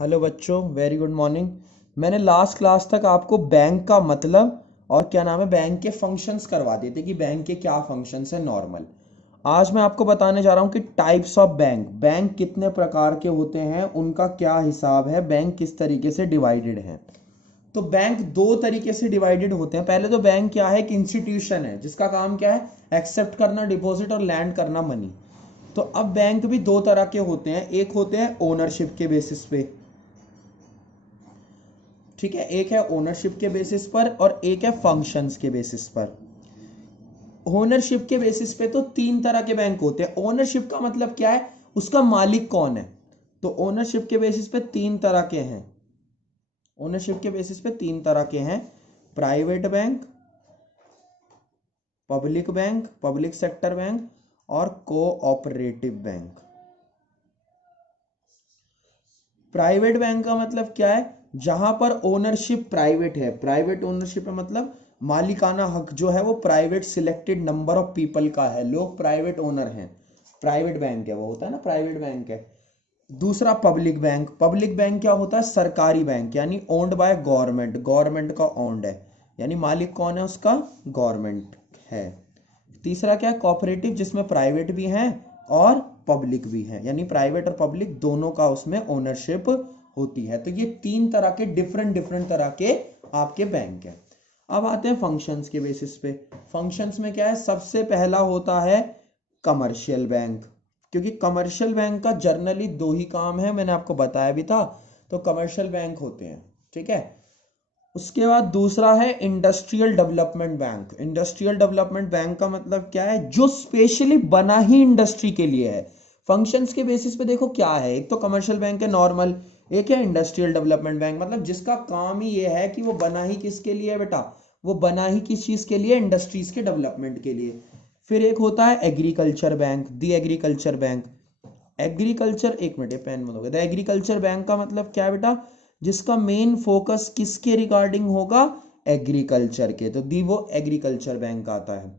Hello बच्चों, very good morning. मैंने last class तक आपको बैंक का मतलब और क्या नाम है बैंक के फंक्शंस करवा दिए थे कि बैंक के क्या फंक्शंस है नॉर्मल। आज मैं आपको बताने जा रहा हूँ कि टाइप्स ऑफ बैंक, बैंक कितने प्रकार के होते हैं, उनका क्या हिसाब है, बैंक किस तरीके से डिवाइडेड है। तो बैंक दो तरीके से डिवाइडेड होते हैं। पहले तो बैंक क्या है, एक इंस्टीट्यूशन है जिसका काम क्या है, एक्सेप्ट करना डिपॉजिट और लैंड करना मनी। तो अब बैंक भी दो तरह के होते हैं, एक होते हैं ओनरशिप के बेसिस पे, ठीक है, एक है ओनरशिप के बेसिस पर और एक है फंक्शंस के बेसिस पर। ओनरशिप के बेसिस पे तो तीन तरह के बैंक होते हैं। ओनरशिप का मतलब क्या है, उसका मालिक कौन है। तो ओनरशिप के बेसिस पे तीन तरह के हैं। ओनरशिप के बेसिस पे तीन तरह के हैं, private bank, public bank, public sector bank और कोऑपरेटिव बैंक। प्राइवेट बैंक का मतलब क्या है, जहां पर ओनरशिप प्राइवेट है। प्राइवेट ओनरशिप है मतलब मालिकाना हक जो है वो private selected number of people का है, लोग प्राइवेट ओनर हैं, प्राइवेट बैंक है, वो होता है ना प्राइवेट बैंक है। दूसरा पब्लिक बैंक, पब्लिक बैंक क्या होता है, सरकारी बैंक, यानी ओन्ड बाय गवर्नमेंट, गवर्नमेंट का ओन्ड है, यानी मालिक कौन है उसका, गवर्नमेंट है। तीसरा क्या है, कोऑपरेटिव, जिसमें प्राइवेट भी हैं और पब्लिक भी हैं, यानी प्राइवेट और पब्लिक दोनों का उसमें ओनरशिप होती है। तो ये तीन तरह के डिफरेंट डिफरेंट तरह के आपके बैंक हैं। अब आते हैं फंक्शंस के बेसिस पे। फंक्शंस में क्या है, सबसे पहला होता है कमर्शियल बैंक, क्योंकि कमर्शियल बैंक का जर्नली दो ही काम है, मैंने आपको बताया भी था। तो कमर्शियल बैंक होते हैं, ठीक है। उसके बाद दूसरा है industrial development bank. Industrial development bank का मतलब क्या है, जो स्पेशली बना ही इंडस्ट्री के लिए है। फंक्शंस के बेसिस पे देखो क्या है, एक तो कमर्शियल बैंक है नॉर्मल, एक है इंडस्ट्रियल डेवलपमेंट बैंक, मतलब जिसका काम ही ये है कि वो बना ही किसके लिए है बेटा, वो बना ही किस चीज के लिए, इंडस्ट्रीज के डेवलपमेंट के लिए। फिर एक होता है एग्रीकल्चर बैंक, दी एग्रीकल्चर बैंक। एग्रीकल्चर, एक मिनट पेन बंद हो गया। एग्रीकल्चर बैंक का मतलब क्या है बेटा, जिसका मेन फोकस किसके रिगार्डिंग होगा, एग्रीकल्चर के, तो दी वो एग्रीकल्चर बैंक आता है।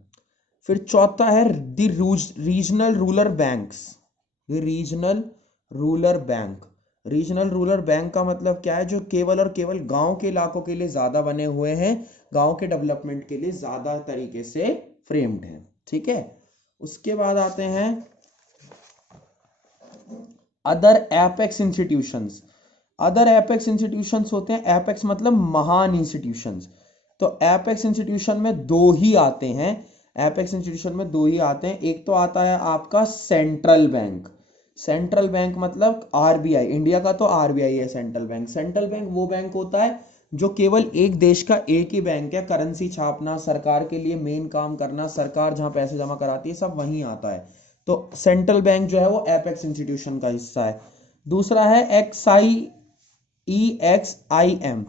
फिर चौथा है the regional rural banks, regional rural bank. Regional rural bank का मतलब क्या है, जो केवल और केवल गांव के इलाकों के लिए ज्यादा बने हुए हैं, गांव के डेवलपमेंट के लिए ज्यादा तरीके से फ्रेम्ड है, ठीक है। उसके बाद आते हैं other apex institutions. Other apex institutions होते हैं, एपेक्स मतलब महान इंस्टीट्यूशंस। तो एपेक्स इंस्टीट्यूशन में दो ही आते हैं, एपेक्स इंस्टीट्यूशन में दो ही आते हैं। एक तो आता है आपका सेंट्रल बैंक। सेंट्रल बैंक मतलब आरबीआई, इंडिया का तो आरबीआई है सेंट्रल बैंक। सेंट्रल बैंक वो बैंक होता है जो केवल एक देश का एक ही बैंक है, करेंसी छापना, सरकार के लिए मेन काम करना, सरकार जहां पैसे जमा कराती है सब वहीं आता है। तो सेंट्रल बैंक जो है वो एपेक्स इंस्टीट्यूशन का हिस्सा है। दूसरा है EXIM,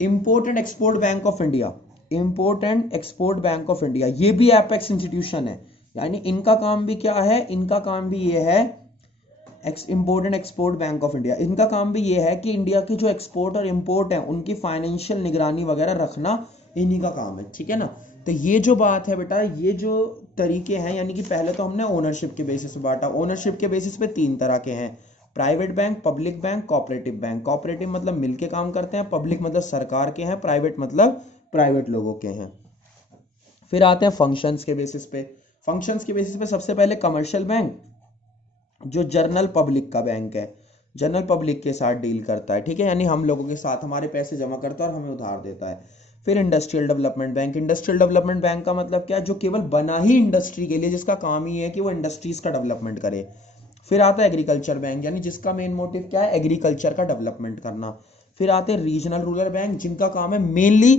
import and export bank of India. Import and export bank of India, ये भी एपेक्स इंस्टीट्यूशन है, यानी इनका काम भी क्या है, इनका काम भी ये है, import and export bank of India, इनका काम भी ये है कि इंडिया की जो एक्सपोर्ट और इंपोर्ट है उनकी फाइनेंशियल निगरानी वगैरह रखना इन्हीं का काम है, ठीक है ना। तो ये जो बात है बेटा, ये जो तरीके हैं, यानी कि पहले तो हमने ओनरशिप के बेसिस पे बांटा। ओनरशिप के बेसिस पे तीन तरह के हैं, private bank, public bank, cooperative bank. Cooperative मतलब मिलके काम करते हैं, पब्लिक मतलब सरकार के हैं, प्राइवेट मतलब प्राइवेट लोगों के हैं। फिर आते हैं फंक्शंस के बेसिस पे। फंक्शंस के बेसिस पे सबसे पहले कमर्शियल बैंक, जो जनरल पब्लिक का बैंक है, जनरल पब्लिक के साथ डील करता है, ठीक है, यानी हम लोगों के साथ हमारे पैसे जमा करता है और हमें उधार देता है। फिर industrial development bank. Industrial development bank का मतलब क्या है, जो केवल बना ही इंडस्ट्री के लिए, जिसका काम ही है कि वो इंडस्ट्रीज का डेवलपमेंट करे। फिर आता है एग्रीकल्चर बैंक, यानी जिसका मेन मोटिव क्या है, एग्रीकल्चर का डेवलपमेंट करना। फिर आते हैं रीजनल रूरल बैंक, जिनका काम है मेनली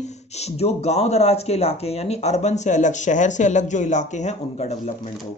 जो गांव दराज के इलाके यानी अर्बन से अलग, शहर से अलग जो इलाके हैं उनका डेवलपमेंट हो।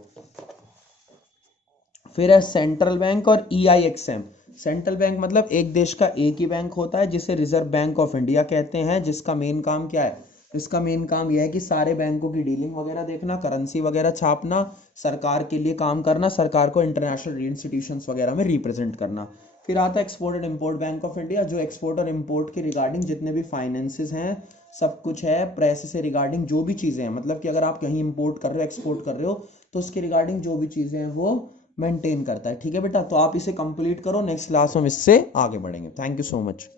फिर है सेंट्रल बैंक और EIXM। सेंट्रल बैंक मतलब एक देश का एक ही बैंक होता है, जिसे रिजर्व बैंक ऑफ इंडिया कहते हैं, जिसका मेन काम क्या है, इसका मेन काम यह है कि सारे बैंकों की डीलिंग वगैरह देखना, करेंसी वगैरह छापना, सरकार के लिए काम करना, सरकार को इंटरनेशनल इंस्टीट्यूशंस वगैरह में रिप्रेजेंट करना। फिर आता है export and import bank of India, जो एक्सपोर्ट और इंपोर्ट के रिगार्डिंग जितने भी फाइनेंसेस हैं, सब कुछ है, प्रेस से रिगार्डिंग जो भी चीज़ें हैं, मतलब कि अगर आप कहीं इंपोर्ट कर रहे हो, एक्सपोर्ट कर रहे हो, तो उसके रिगार्डिंग जो भी चीज़ें हैं वो मेंटेन करता है। ठीक है बेटा, तो आप इसे कंप्लीट करो, नेक्स्ट क्लास में इससे आगे बढ़ेंगे। Thank you so much.